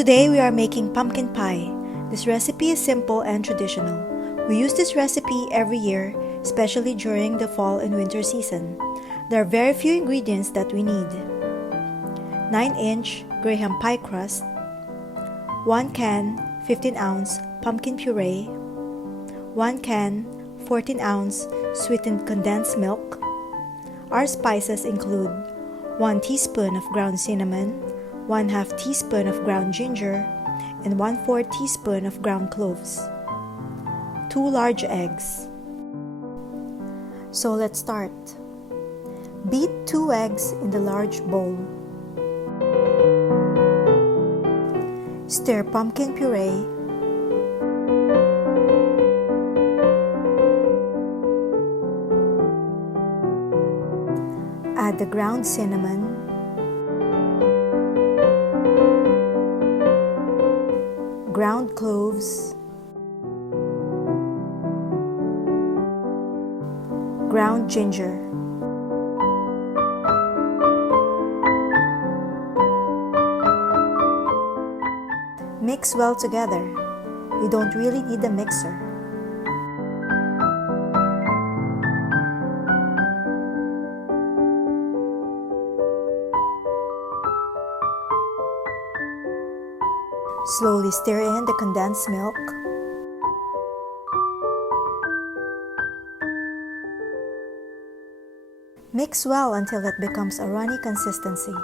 Today we are making pumpkin pie. This recipe is simple and traditional. We use this recipe every year, especially during the fall and winter season. There are very few ingredients that we need. 9-inch Graham pie crust, 1 can 15-ounce pumpkin puree, 1 can 14-ounce sweetened condensed milk. Our spices include 1 teaspoon of ground cinnamon, 1/2 teaspoon of ground ginger, and 1/4 teaspoon of ground cloves. 2 large eggs. So let's start. Beat 2 eggs in the large bowl. Stir pumpkin puree. Add the ground cinnamon, ground cloves, ground ginger. Mix well together. You don't really need a mixer. Slowly stir in the condensed milk. Mix well until it becomes a runny consistency.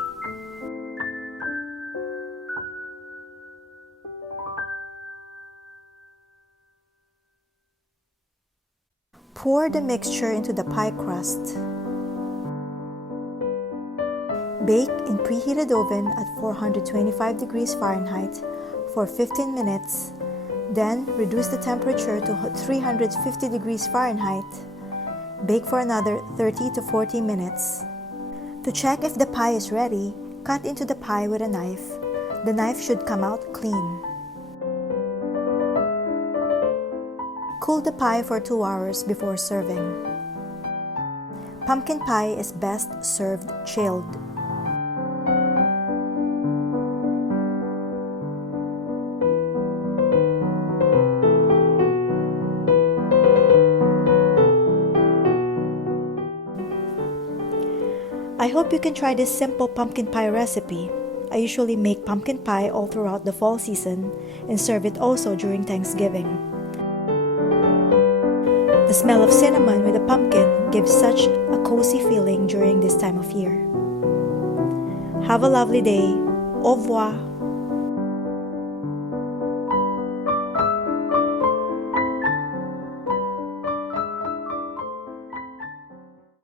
Pour the mixture into the pie crust. Bake in preheated oven at 425 degrees Fahrenheit for 15 minutes. Then reduce the temperature to 350 degrees Fahrenheit. Bake for another 30 to 40 minutes. To check if the pie is ready, cut into the pie with a knife. The knife should come out clean. Cool the pie for 2 hours before serving. Pumpkin pie is best served chilled. I hope you can try this simple pumpkin pie recipe. I usually make pumpkin pie all throughout the fall season and serve it also during Thanksgiving. The smell of cinnamon with a pumpkin gives such a cozy feeling during this time of year. Have a lovely day. Au revoir.